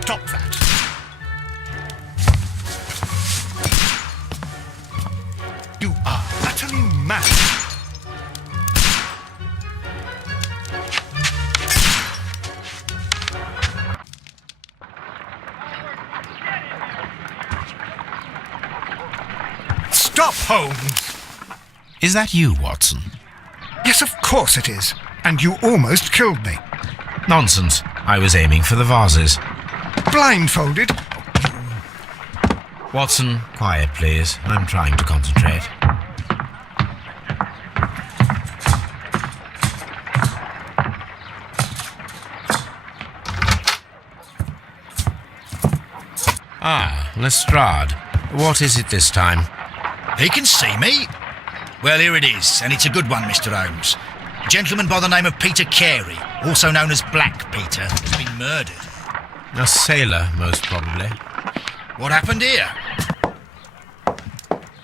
Stop that. You are utterly mad. Stop, Holmes! Is that you, Watson? Yes, of course it is. And you almost killed me. Nonsense. I was aiming for the vases. Blindfolded? Watson, quiet, please. I'm trying to concentrate. Ah, Lestrade. What is it this time? He can see me. Well, here it is, and it's a good one, Mr. Holmes. A gentleman by the name of Peter Carey, also known as Black Peter, has been murdered. A sailor, most probably. What happened here?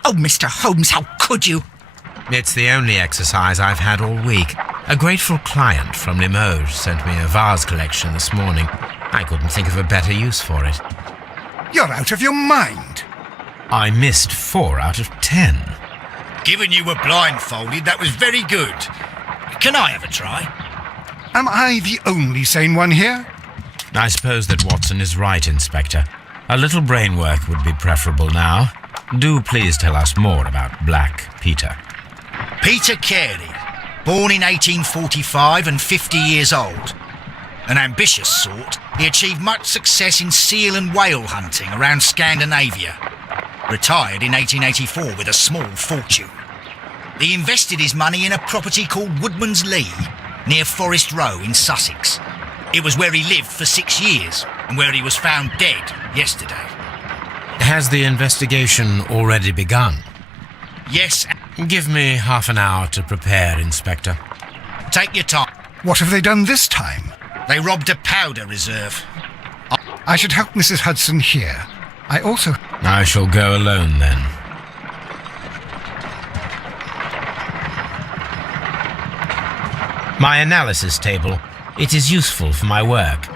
Oh, Mr. Holmes, how could you? It's the only exercise I've had all week. A grateful client from Limoges sent me a vase collection this morning. I couldn't think of a better use for it. You're out of your mind. I missed 4 out of 10. Given you were blindfolded, that was very good. Can I have a try? Am I the only sane one here? I suppose that Watson is right, Inspector. A little brain work would be preferable now. Do please tell us more about Black Peter. Peter Carey, born in 1845 and 50 years old. An ambitious sort, he achieved much success in seal and whale hunting around Scandinavia. Retired in 1884 with a small fortune. He invested his money in a property called Woodman's Lee, near Forest Row in Sussex. It was where he lived for 6 years, and where he was found dead yesterday. Has the investigation already begun? Yes, Give me half an hour to prepare, Inspector. take your time. What have they done this time? They robbed a powder reserve. I should help Mrs. Hudson here. I shall go alone, then. My analysis table. It is useful for my work.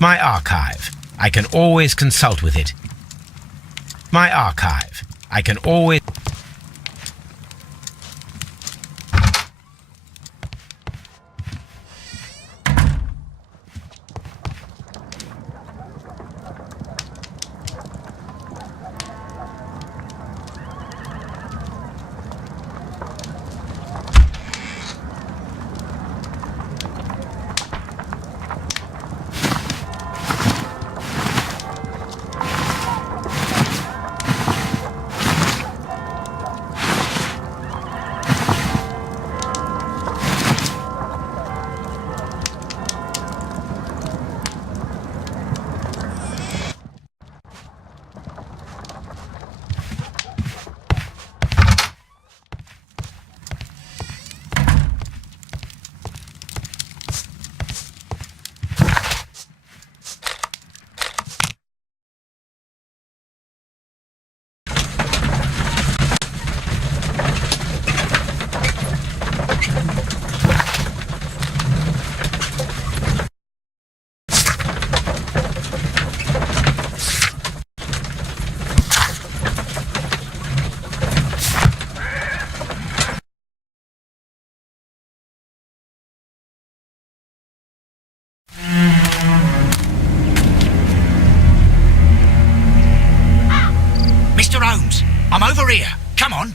My archive. I can always consult with it. My archive. I can always... Mr. Holmes, I'm over here. Come on.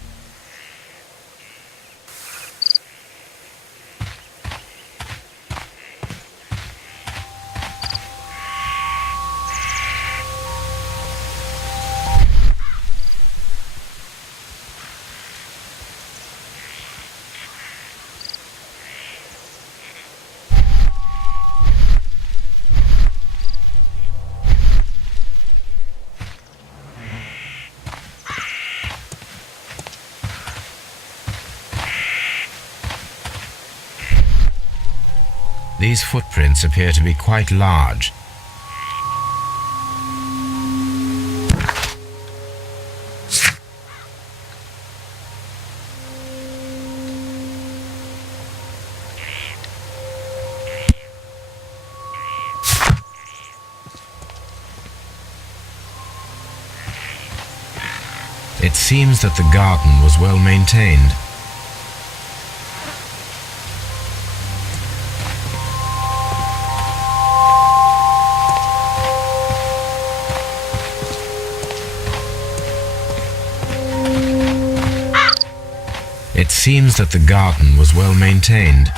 These footprints appear to be quite large. It seems that the garden was well maintained. It seems that the garden was well maintained.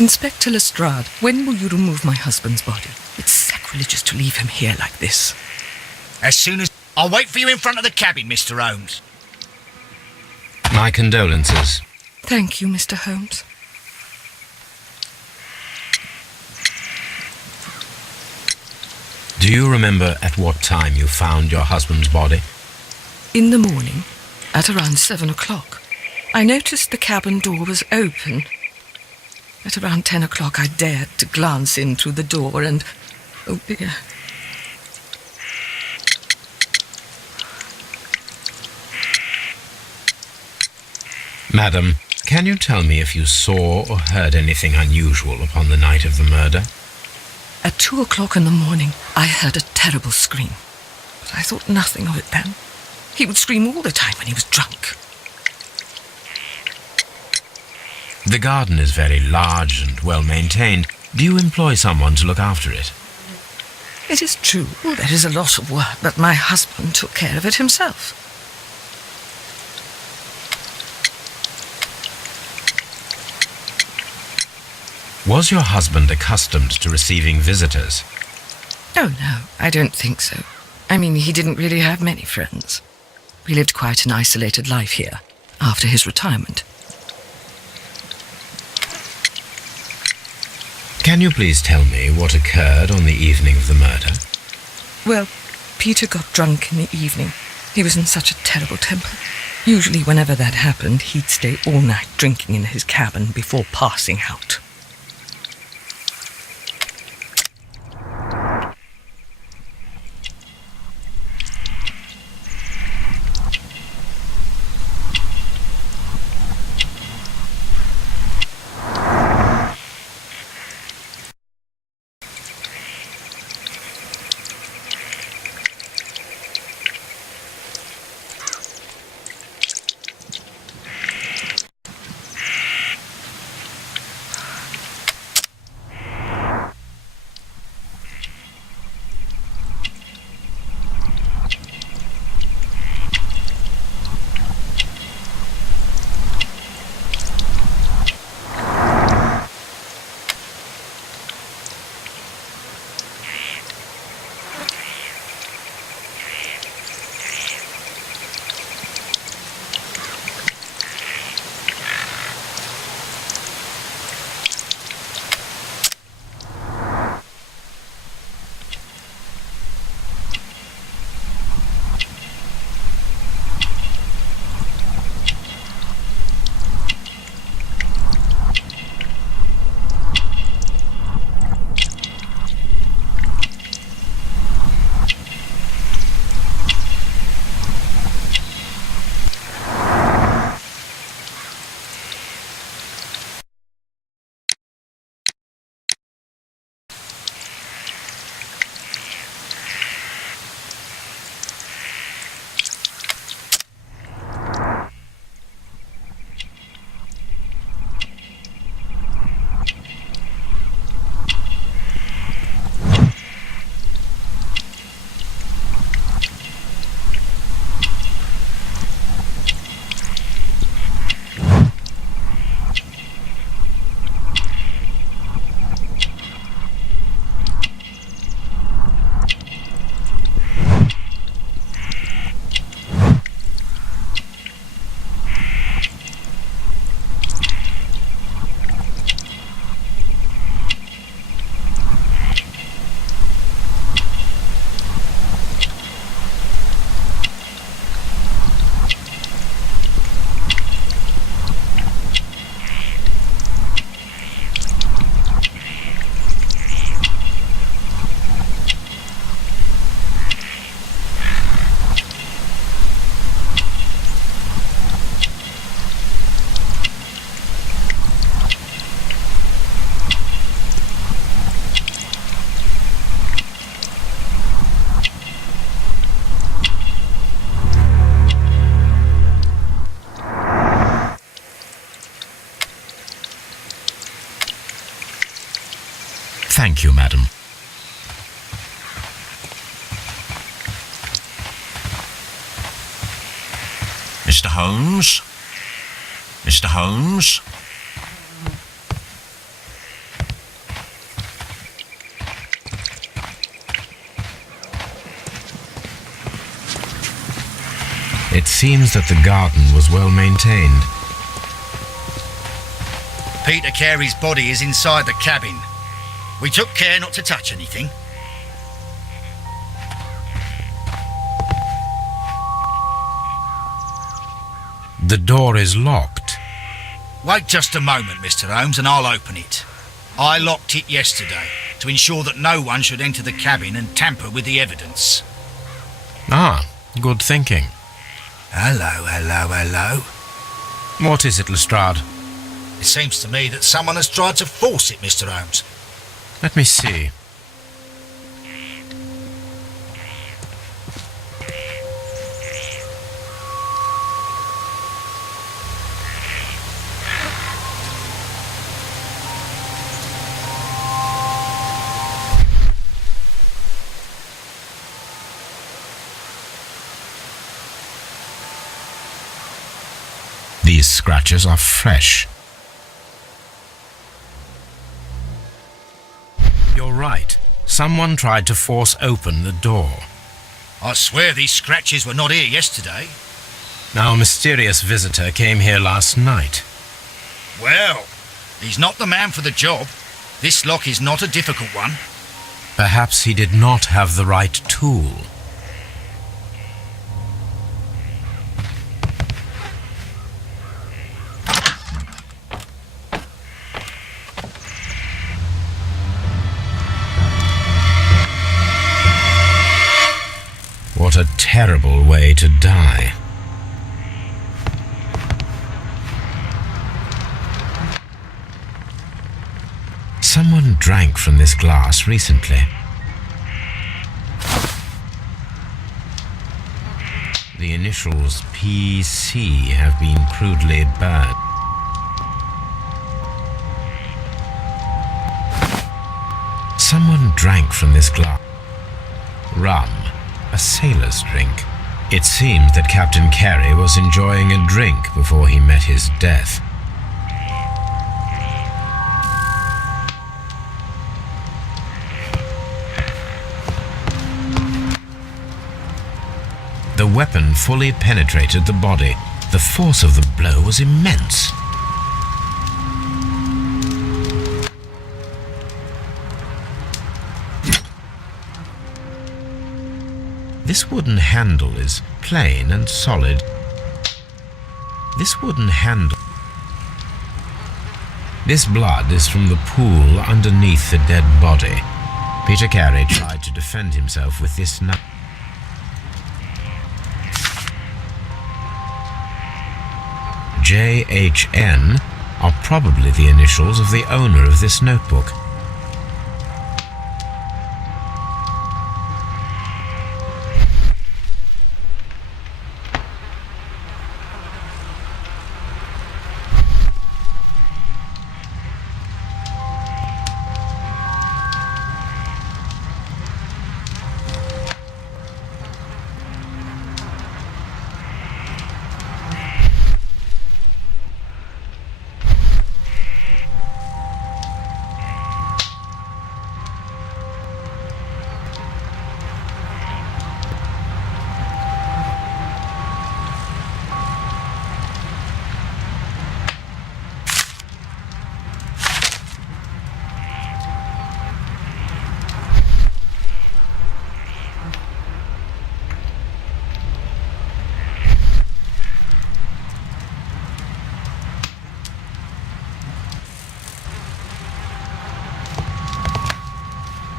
Inspector Lestrade, when will you remove my husband's body? It's sacrilegious to leave him here like this. As soon as... I'll wait for you in front of the cabin, Mr. Holmes. My condolences. Thank you, Mr. Holmes. Do you remember at what time you found your husband's body? In the morning, at around 7 o'clock. I noticed the cabin door was open. At around 10 o'clock, I dared to glance in through the door and... oh dear. Madam, can you tell me if you saw or heard anything unusual upon the night of the murder? At 2 o'clock in the morning, I heard a terrible scream. But I thought nothing of it then. He would scream all the time when he was drunk. The garden is very large and well maintained. Do you employ someone to look after it? It is true, there is a lot of work, but my husband took care of it himself. Was your husband accustomed to receiving visitors? Oh, no, I don't think so. I mean, he didn't really have many friends. We lived quite an isolated life here, after his retirement. Can you please tell me what occurred on the evening of the murder? Well, Peter got drunk in the evening. He was in such a terrible temper. Usually whenever that happened, he'd stay all night drinking in his cabin before passing out. Thank you, madam. Mr. Holmes? Mr. Holmes? It seems that the garden was well maintained. Peter Carey's body is inside the cabin. We took care not to touch anything. The door is locked. Wait just a moment, Mr. Holmes, and I'll open it. I locked it yesterday to ensure that no one should enter the cabin and tamper with the evidence. Ah, good thinking. Hello, hello, hello. What is it, Lestrade? It seems to me that someone has tried to force it, Mr. Holmes. Let me see. These scratches are fresh. You're right. Someone tried to force open the door. I swear these scratches were not here yesterday. Our mysterious visitor came here last night. Well, he's not the man for the job. This lock is not a difficult one. Perhaps he did not have the right tool. What a terrible way to die. Someone drank from this glass recently. The initials PC have been crudely burned. Someone drank from this glass. Rum. A sailor's drink. It seems that Captain Carey was enjoying a drink before he met his death. The weapon fully penetrated the body. The force of the blow was immense. This wooden handle is plain and solid. This wooden handle. This blood is from the pool underneath the dead body. Peter Carey tried to defend himself with this knife. JHN are probably the initials of the owner of this notebook.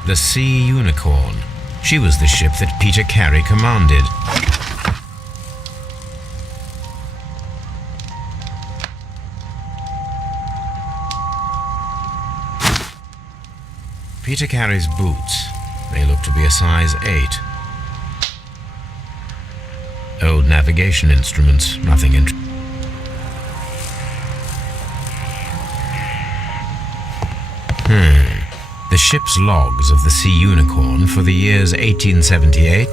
The Sea Unicorn. She was the ship that Peter Carey commanded. Peter Carey's boots. They look to be a size 8. Old navigation instruments, nothing interesting. The the ship's logs of the Sea Unicorn for the years 1878,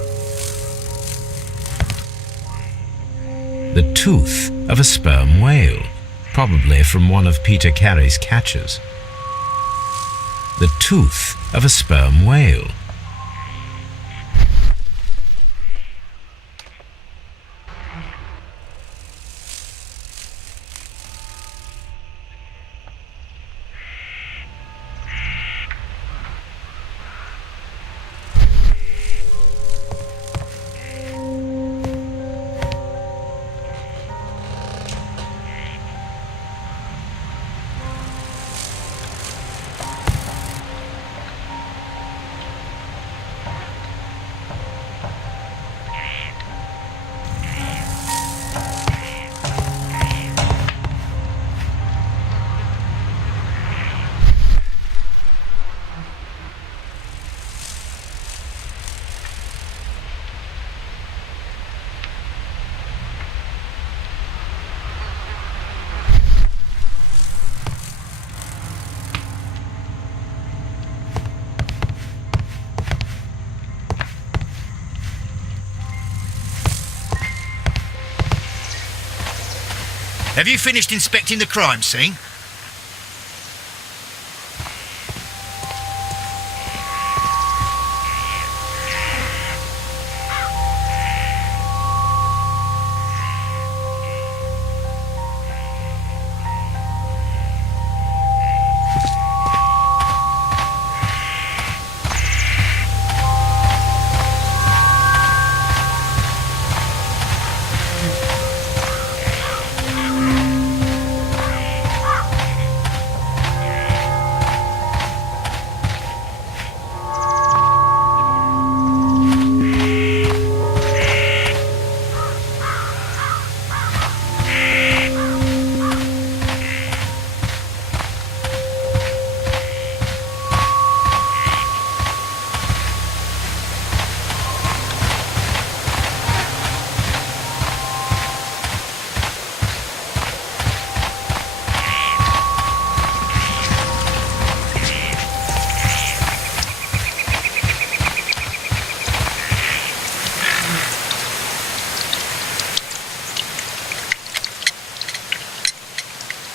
the tooth of a sperm whale, probably from one of Peter Carey's catches. The tooth of a sperm whale. Have you finished inspecting the crime scene?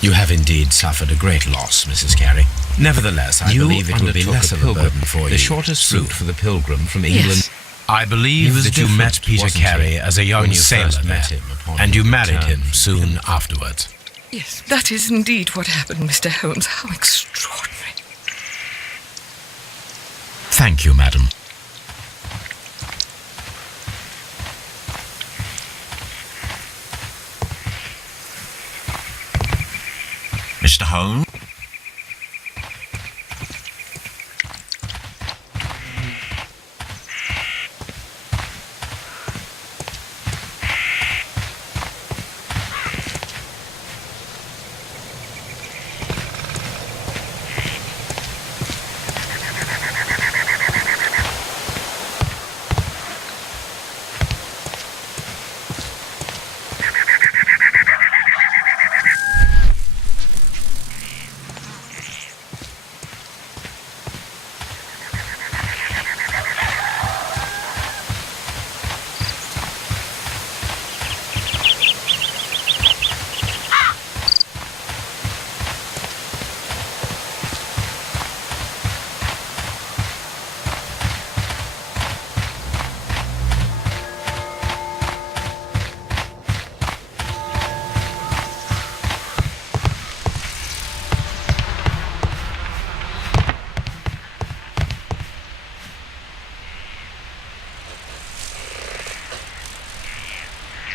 You have indeed suffered a great loss, Mrs. Carey. Nevertheless, I believe it will be less of a burden for you. The shortest route for the pilgrim from England. Yes. I believe that you met Peter Carey as a young sailor there, and you married him soon afterwards. Yes, that is indeed what happened, Mr. Holmes. How extraordinary. Thank you, madam. Mr. Holmes?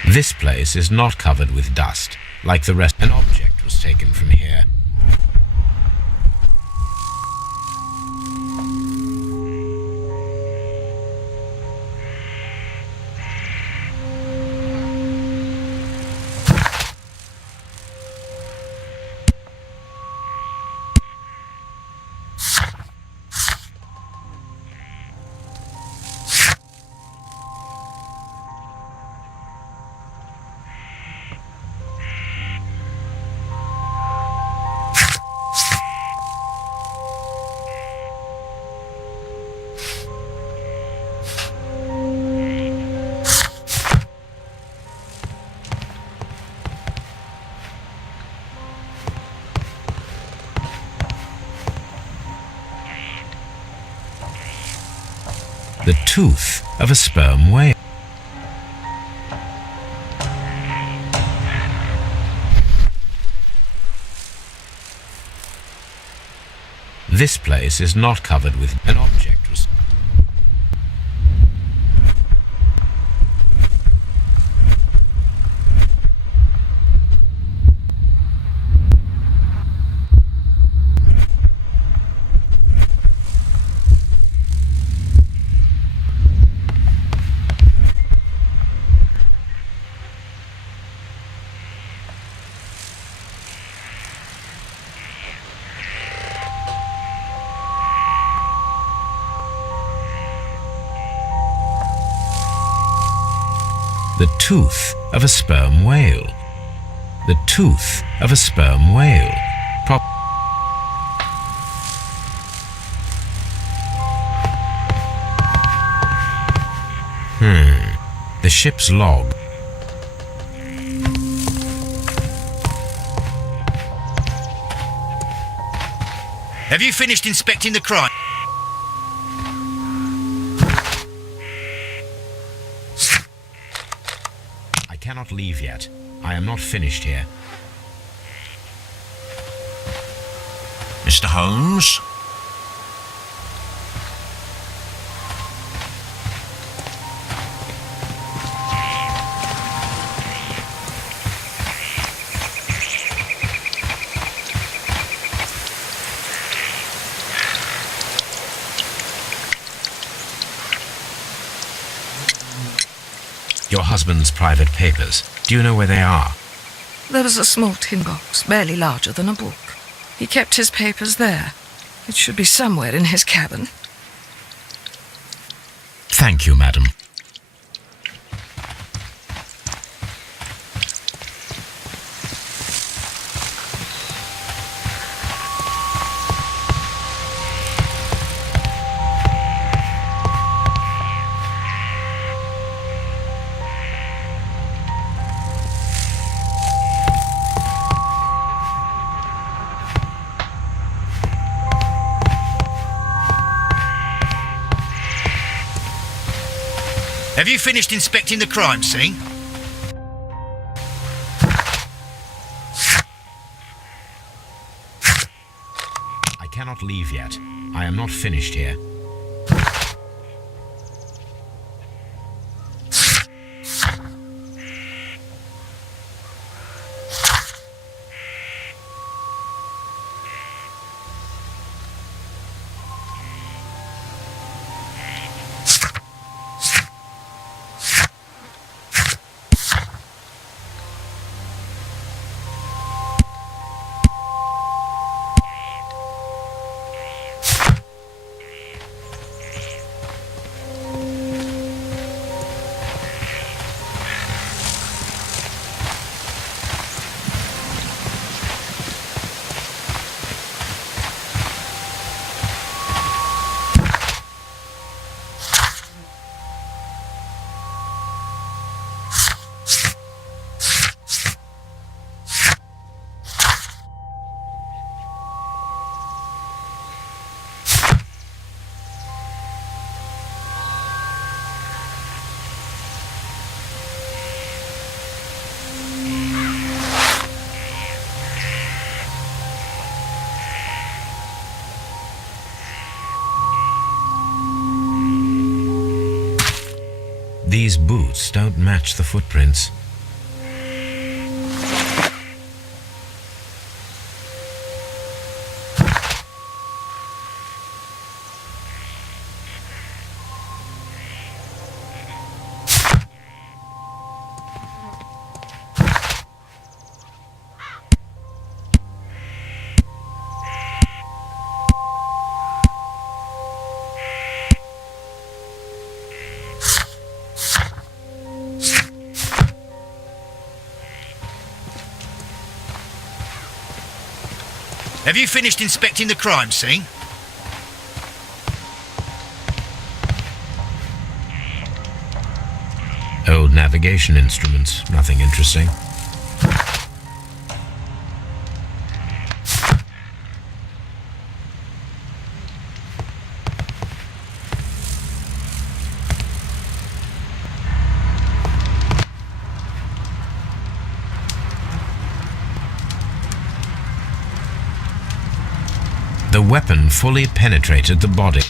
This place is not covered with dust, like the rest. An object was taken from here. tooth of a sperm whale. This place is not covered with an object. The tooth of a sperm whale. The tooth of a sperm whale. The ship's log. Have you finished inspecting the crime? I cannot leave yet. I am not finished here. Mr. Holmes? Your husband's private papers. Do you know where they are? There was a small tin box, barely larger than a book. He kept his papers there. It should be somewhere in his cabin. Thank you, madam. Have you finished inspecting the crime scene? I cannot leave yet. I am not finished here. These boots don't match the footprints. Have you finished inspecting the crime scene? Old navigation instruments, nothing interesting. weapon fully penetrated the body.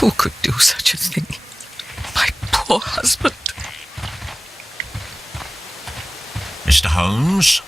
Who could do such a thing? My poor husband. Mr. Holmes?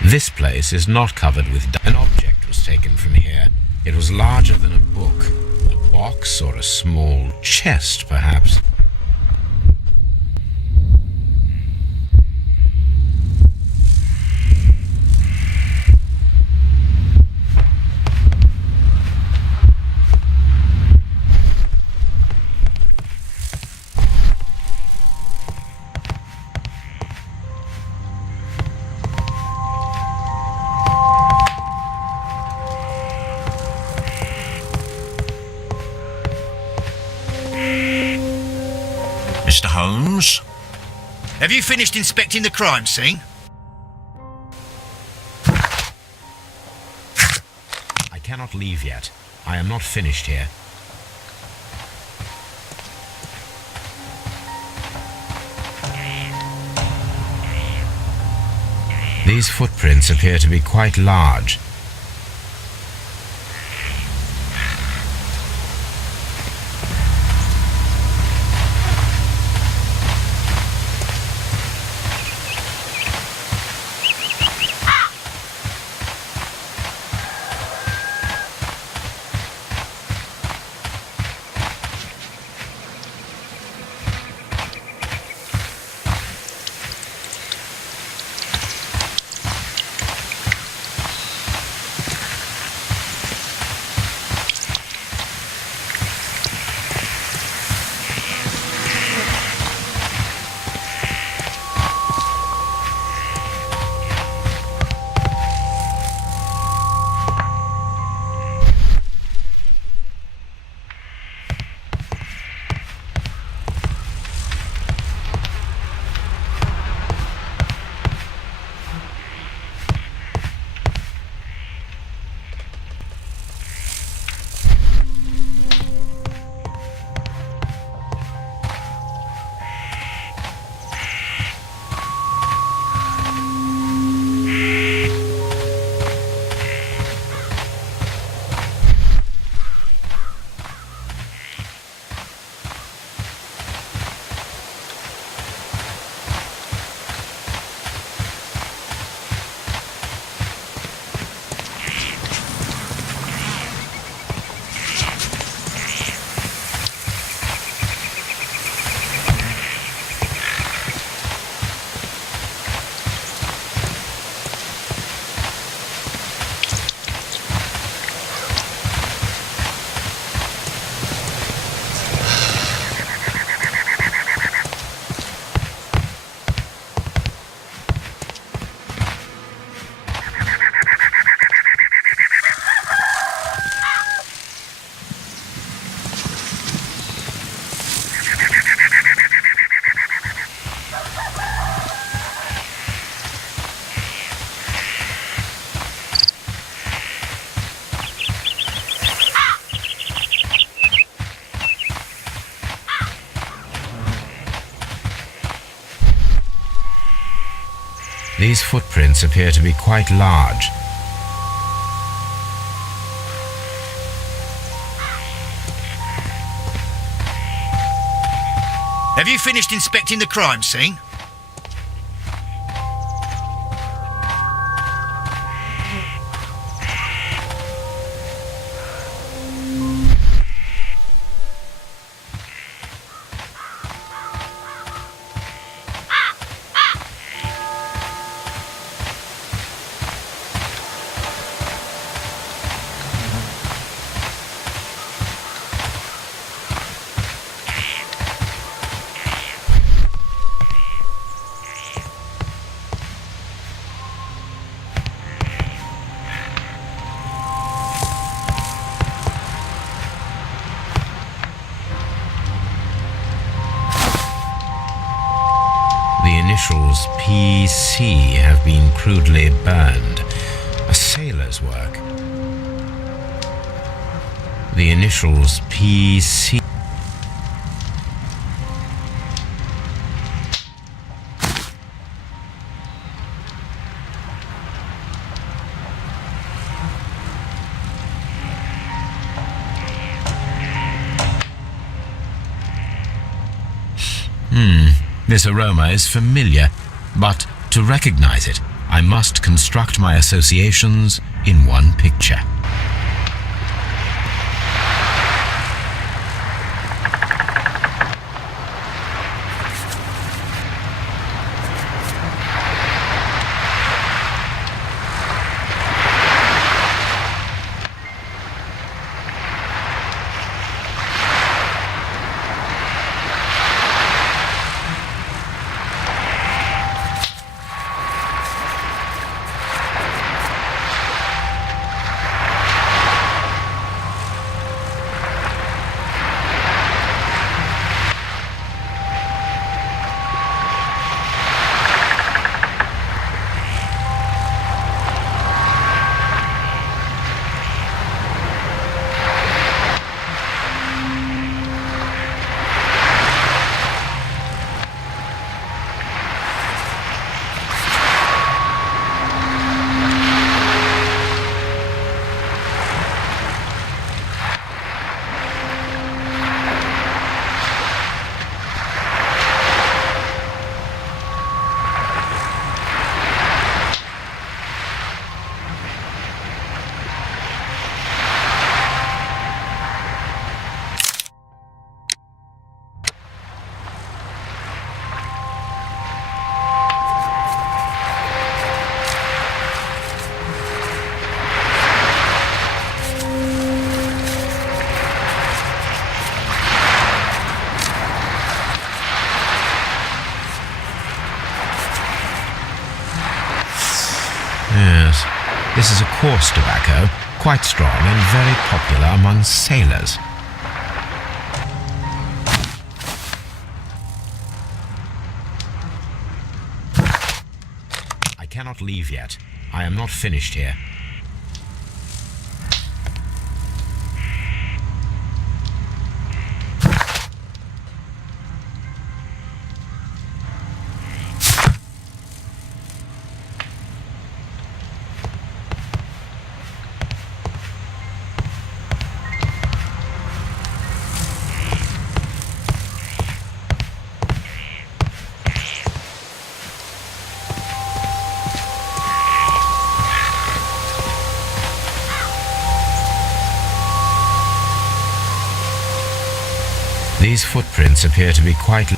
This place is not covered with dust. An object was taken from here. It was larger than a book, a box or a small chest, perhaps. Mr. Holmes? Have you finished inspecting the crime scene? I cannot leave yet. I am not finished here. These footprints appear to be quite large. These footprints appear to be quite large. Have you finished inspecting the crime scene? The initials PC have been crudely burned. A sailor's work. The initials PC. This aroma is familiar, but to recognize it, I must construct my associations in one picture. Yes, this is a coarse tobacco, quite strong and very popular among sailors. I cannot leave yet. I am not finished here. These footprints appear to be quite...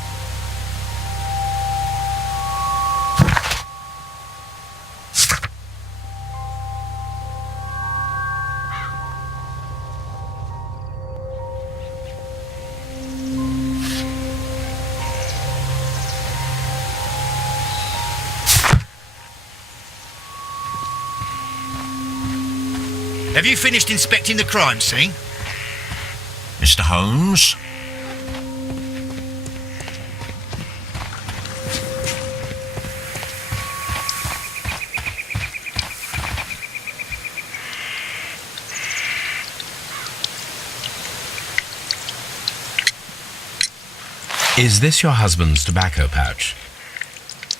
Have you finished inspecting the crime scene? Mr. Holmes? Is this your husband's tobacco pouch?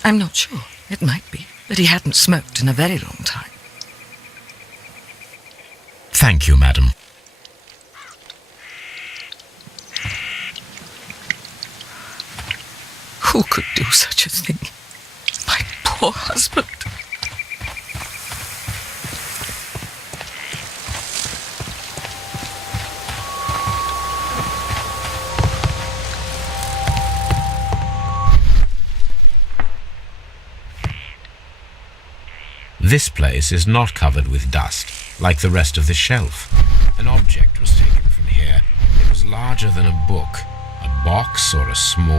I'm not sure. It might be. but he hadn't smoked in a very long time. Thank you, madam. Who could do such a thing? My poor husband. This place is not covered with dust, like the rest of the shelf. An object was taken from here. It was larger than a book, a box or a small...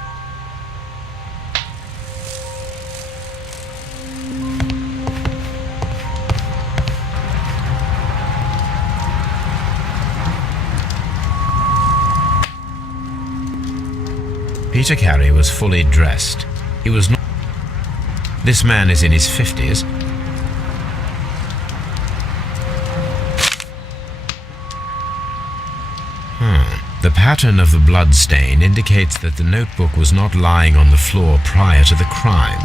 Peter Carey was fully dressed. He was not... This man is in his 50s. The pattern of the blood stain indicates that the notebook was not lying on the floor prior to the crime,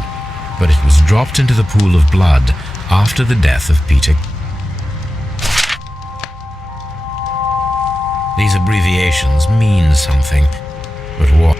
but it was dropped into the pool of blood after the death of Peter. These abbreviations mean something, but what?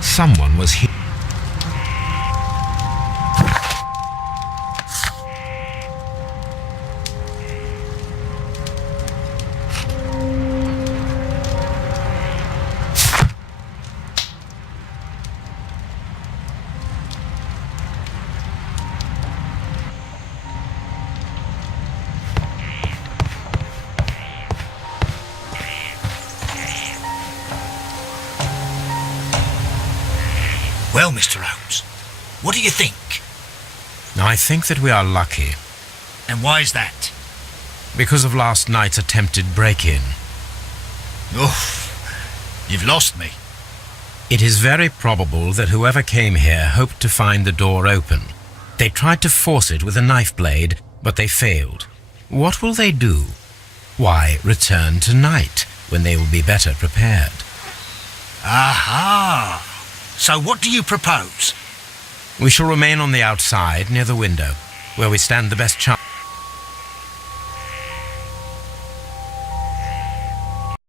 Someone was here. Well, Mr. Holmes, what do you think? I think that we are lucky. And why is that? Because of last night's attempted break-in. Oh, you've lost me. It is very probable that whoever came here hoped to find the door open. They tried to force it with a knife blade, but they failed. What will they do? Why, return tonight, when they will be better prepared. Aha! So what do you propose? We shall remain on the outside, near the window, where we stand the best chance.